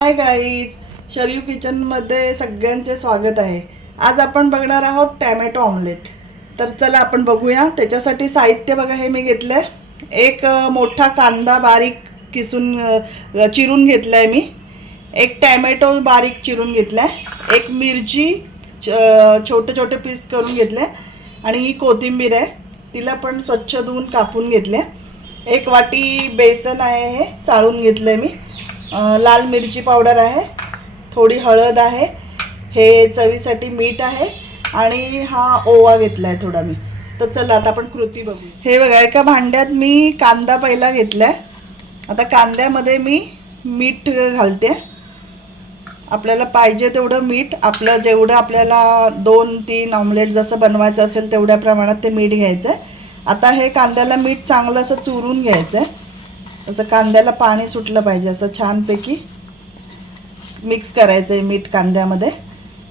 Hi guys Sharif किचनमध्ये सगळ्यांचे स्वागत आहे. आज आपण बघणार आहोत टॅमॅटो ऑमलेट. तर चला आपण बघूया त्याच्यासाठी साहित्य बघा हे मी घेतलं एक मोठा कांदा बारीक किसून चिरून घेतला आहे मी. एक टॅमॅटो बारीक चिरून घेतला आहे एक मिरची छोटे छोटे पीस करून घेतले. आणि ही कोथिंबीर आहे. तिला पण स्वच्छ धुवून कापून घेतले. एक वाटी बेसन आहे हे चाळून घेतलं आहे मी. लाल मिरची पावडर आहे थोडी हळद आहे हे चवीसाठी मीठ आहे आणि हा ओवा घेतला आहे थोडा मी. तर चला आता आपण कृती बघू हे बघा एका भांड्यात मी कांदा पहिला घेतलाय. आता कांद्यामध्ये मी मीठ घालते. आपल्याला पाहिजे तेवढं मीठ आपलं जेवढं आपल्याला दोन तीन ऑमलेट जसं बनवायचं असेल तेवढ्या प्रमाणात ते मीठ घ्यायचं आहे आता हे कांद्याला मीठ चांगलं असं चुरून घ्यायचं आहे असं कांद्याला पाणी सुटलं पाहिजे असं छानपैकी मिक्स करायचं आहे मीठ कांद्यामध्ये.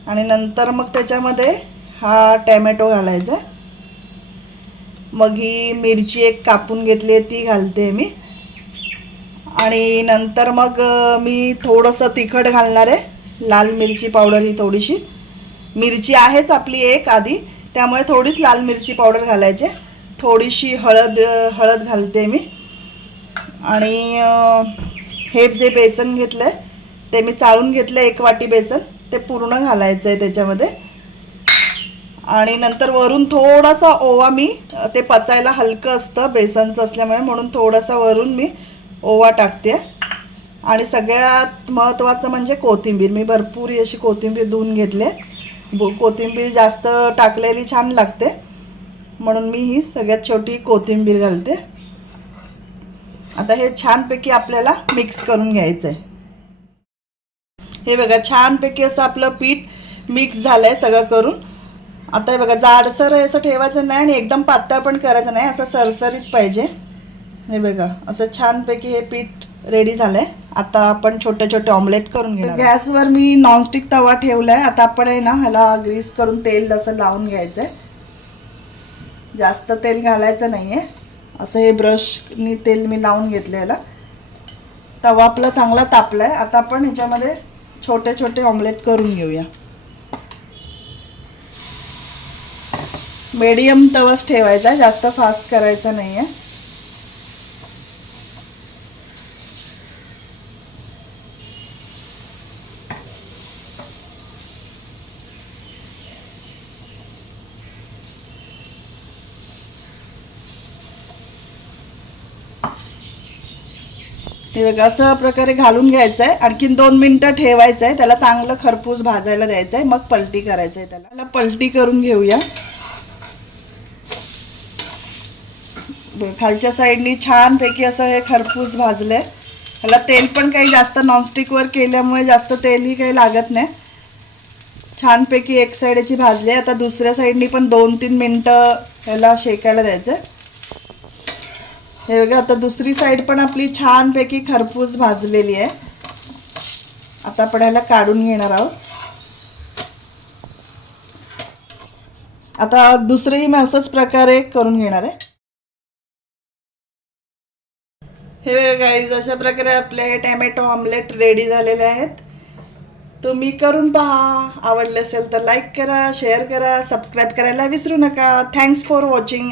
आणि नंतर मग त्याच्यामध्ये हा टॅमॅटो घालायचा. मग ही मिरची एक कापून घेतली आहे ती घालते मी. आणि नंतर मग मी थोडंसं तिखट घालणार आहे. लाल मिरची पावडर ही थोडीशी. मिरची आहेच आपली एक आधी त्यामुळे थोडीच लाल मिरची पावडर घालायची थोडीशी हळद हळद घालते मी. आणि हे जे बेसन घेतलं आहे ते मी चाळून घेतलं एक वाटी बेसन ते पूर्ण घालायचं आहे त्याच्यामध्ये. आणि नंतर वरून थोडासा ओवा मी ते पचायला हलकं असतं बेसनचं असल्यामुळे म्हणून थोडासा वरून मी ओवा टाकते. आणि सगळ्यात महत्त्वाचं म्हणजे कोथिंबीर. मी भरपूर अशी कोथिंबीर धुवून घेतले. कोथिंबीर जास्त टाकलेली छान लागते. म्हणून मी ही सगळ्यात छोटी कोथिंबीर घालते. आता हे छानपैकी आपल्याला मिक्स करून घ्यायचं आहे हे बघा छानपैकी असं आपलं पीठ मिक्स झालंय सगळं करून. आता हे बघा जाडसर हे असं ठेवायचं नाही आणि एकदम पातळ पण करायचं नाही असं सरसरीत पाहिजे. हे बघा असं छानपैकी हे पीठ रेडी झालंय. आता आपण छोटे छोटे ऑमलेट करून घेणार गॅसवर मी नॉनस्टिक तवा ठेवलाय. आता आपण आहे ना ह्याला ग्रीस करून तेल असं लावून घ्यायचंय. जास्त तेल घालायचं नाहीये. असं हे ब्रशनी तेल मी लावून घेतलं याला तवा आपला चांगला तापलाय. आता आपण ह्याच्यामध्ये छोटे छोटे ऑमलेट करून घेऊया. मीडियम तवाच ठेवायचा. आहे, जास्त फास्ट करायचा नाहीये. हे बघा असं प्रकारे घालून घ्यायचं आहे आणखीन दोन मिनटं ठेवायचं आहे त्याला चांगलं खरपूस भाजायला द्यायचं आहे मग पलटी करायचं आहे त्याला. त्याला पलटी करून घेऊया. खालच्या साईडनी छानपैकी असं हे खरपूस भाजलंय. ह्याला तेल पण काही जास्त नॉनस्टिकवर केल्यामुळे जास्त तेलही काही लागत नाही. छानपैकी एक साईड याची भाजली आहे. आता दुसऱ्या साईडनी पण दोन तीन मिनटं ह्याला शेकायला द्यायचं आहे हे बघा आता दुसरी साईड पण आपली छानपैकी खरपूस भाजलेली आहे. आता आपण ह्याला काढून घेणार आहोत. आता दुसरंही मी असंच प्रकारे करून घेणार आहे. हे बघा गाईज अशा प्रकारे आपले टॅमॅटो ऑमलेट रेडी झालेले आहेत. तुम्ही करून पहा. आवडले असेल तर लाईक करा शेअर करा सबस्क्राईब करायला विसरू नका. Thanks for watching